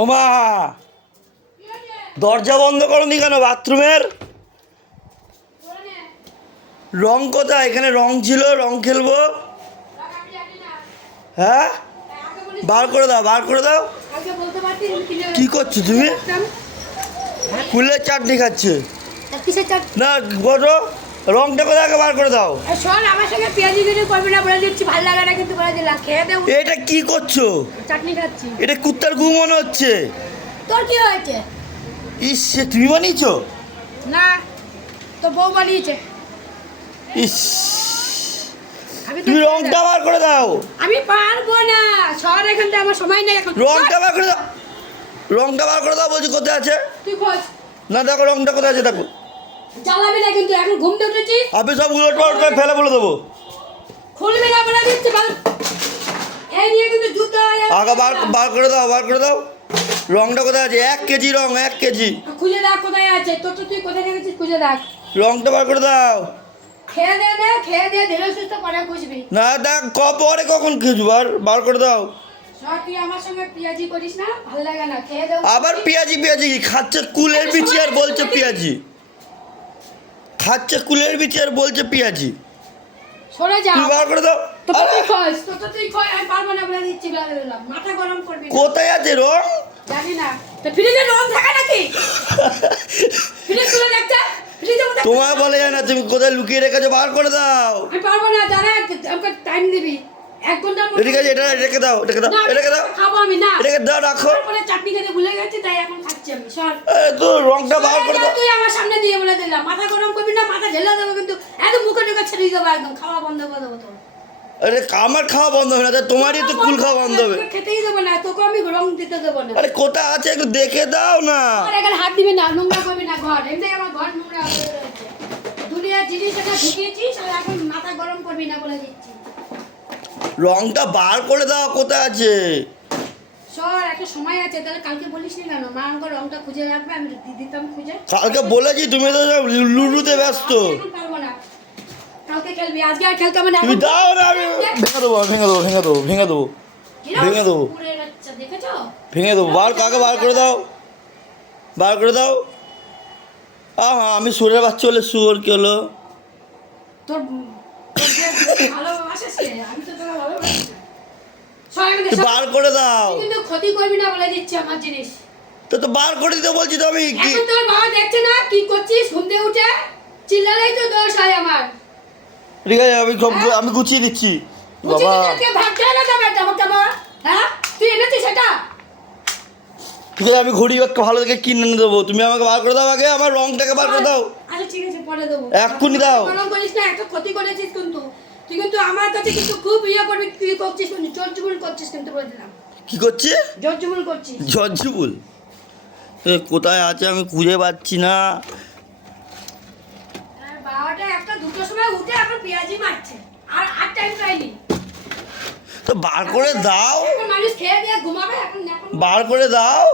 ও মা, দরজা বন্ধ করনি কেন বাথরুমের? রং কোথায়? এখানে রং ছিল, রং খেলবো। হ্যাঁ, বার করে দাও, বার করে দাও। কি করছো তুমি? ফুলের চাটনি খাচ্ছে না, বলো রংটা কোথায়, আগে বার করে দাও। আমার সঙ্গে পেঁয়াজি ভিডিও করবে না বলে দিচ্ছি, ভালো লাগে না কিন্তু বলে দিলাম। খেয়ে দেবো। এটা কি করছো? চাটনি খাচ্ছি। এটা কুত্তার গু মনে হচ্ছে। তোর কি হয়েছে? ইস, সে তুমি বানিয়েছো? না, তো বউ বানিয়েছে। ইস, তুমি রংটা বার করে দাও। আমি পারবো না, শহর এখানটা আমার সময় নেই এখন। রংটা বার করে দাও, রংটা বার করে দাও বলছি। কোথায় আছে? তুই খোঁজ। না, দেখো রংটা কোথায় আছে, দেখো। জ্বালাবি না কিন্তু, এখন ঘুম থেকে উঠেছি। আমি সব উলট পালট করে ফেলে বলে দেবো। খুলবি না বলে দিচ্ছি। এই নিয়ে কিন্তু জুতো আগে বার বার করে দাও, বার করে দাও। রংটা কোথায় আছে? 1 কেজি রং, 1 কেজি। খুঁজে দেখ কোথায় আছে। তোর তো তুই কোথায় রেখেছিস, খুঁজে দেখ। রংটা বার করে দাও। খেয়ে দে ধীরে সুস্থ পরে খুঁজবি। না দেখ, পরে কখন খেয়েছো? বার করে দাও। সব তুই আমার সঙ্গে পেঁয়াজি করিস না, ভালো লাগে না। খেয়ে দে। আবার পেঁয়াজি পেঁয়াজি খাচ্ছে কুলের বিচি আর বলছে পেঁয়াজি। খাচ্ছে কুলের বিচি আর বলছে পেঁয়াজি। সরে যা। তুমি বার করে দাও। তুই খোঁজ, তুই খোঁজ। আমি পারবো না বলে দিচ্ছি, বলে দিলাম। মাথা গরম করবি না। কোথায় আছে রং? জানি না। তো ফ্রিজে রং থাকে নাকি? ফ্রিজ খুলে দেখতে। ফ্রিজের মধ্যে তোমার বলে যায় না, তুমি কোথায় লুকিয়ে রেখেছো, বার করে দাও। আমি পারবো না, জানা। আমাকে টাইম দিবি 1 ঘন্টার মধ্যে। ঠিক আছে, এটা রেখে দাও, রেখে দাও, রেখে দাও। খাবো আমি না। রেখে দাও, রাখো। তারপরে চাটনি খেতে ভুলে গেছি, তাই এখন খাচ্ছি আমি। সর। তো রংটা বার করে দাও। তুই আমার সামনে দিয়ে বলে দিলাম, মাথা গরম করবি না, মাথা ঢেলে দেবো কিন্তু। একদম মুখে ঢুকে ছেড়ে দেবো, একদম খাওয়া বন্ধ করে দেবো তোর। আরে আমার খাওয়া বন্ধ হবে না, তোমারই তো কুল খাওয়া বন্ধ হবে। খেতেই দেবো না, তোকে আমি রং দিতে দেবো না। আরে কোথায় আছে একটু দেখে দাও না। আর এখানে হাত দিবি না, নোংরা করবি না ঘর। এমনি আমার ঘর নোংরা হয়ে রয়েছে। দুনিয়ার জিনিস এটা ঢুকিয়েছিস, আর এখন মাথা গরম করবি না বলে দিচ্ছি। রংটা বার করে দাও, কোথায় আছে? সর, একটা সময় আছে। তাহলে কালকে বলিস নি কেন? মা আমাকে রংটা খুঁজে রাখবে, আমি দিতাম খুঁজে। কালকে বলেছি, তুমি তো সব লুলুতে ব্যস্ত। এখন পারবো না। কালকে খেলবি, আজকে আর খেলতে হবে না। তুমি দাও না, আমি ভেঙে দেবো, ভেঙে দেবো, ভেঙে দেবো, ভেঙে দেবো, ভেঙে দেবো, পুরের বাচ্চা, দেখেছো? ভেঙে দেবো। কাকে বার করে দাও, বার করে দাও। হ্যাঁ, আমি সুরের বাচ্চা হলে সুর কি হলো? তোর যে ভালোবাসা সে, আমি তো তোকে ভালোবাসি না। সর, এখান থেকে সর। বার করে দাও। তুই কিন্তু ক্ষতি করবি না বলে দিচ্ছি আমার জিনিস। তো বার করে দিতে বলছি তো আমি। কি এখন তোর বাবা দেখছে না কি করছিস? ঘুম থেকে উঠে চিল্লালেই তো দোষ হয় আমার। ঠিক আছে, আমি গুছিয়ে দিচ্ছি। বাবা, ভাবতে না যাবে আমাকে বাবা। হ্যাঁ, তুই এনেছিস সেটা? ঠিক আছে, আমি ঘড়ি একটা ভালো দেখে কিনে এনে দেবো। তুমি আমাকে বার করে দাও, আগে আমার রংটাকে বার করে দাও। আচ্ছা ঠিক আছে, পরে দেবো। এক্ষুনি দাও। গরম করিস না, একটা ক্ষতি করেছিস কিন্তু। তুই কিন্তু আমার কাছে কিন্তু খুব ইয়ে করবি, তুই করছিস কিন্তু জোরজুবুল করছিস কিন্তু বলে দিলাম। কি করছে? জোরজুবুল করছিস। জজবুল কোথায় আছে আমি খুঁজে পাচ্ছি না। আর বাবাটা একটা দুটোর সময় উঠে এখন পেঁয়াজি মারছে, আর টাইম পাইনি। তো বার করে দাও, এখন মানুষ খেয়ে দিয়ে ঘুমাবে, এখন বার করে দাও।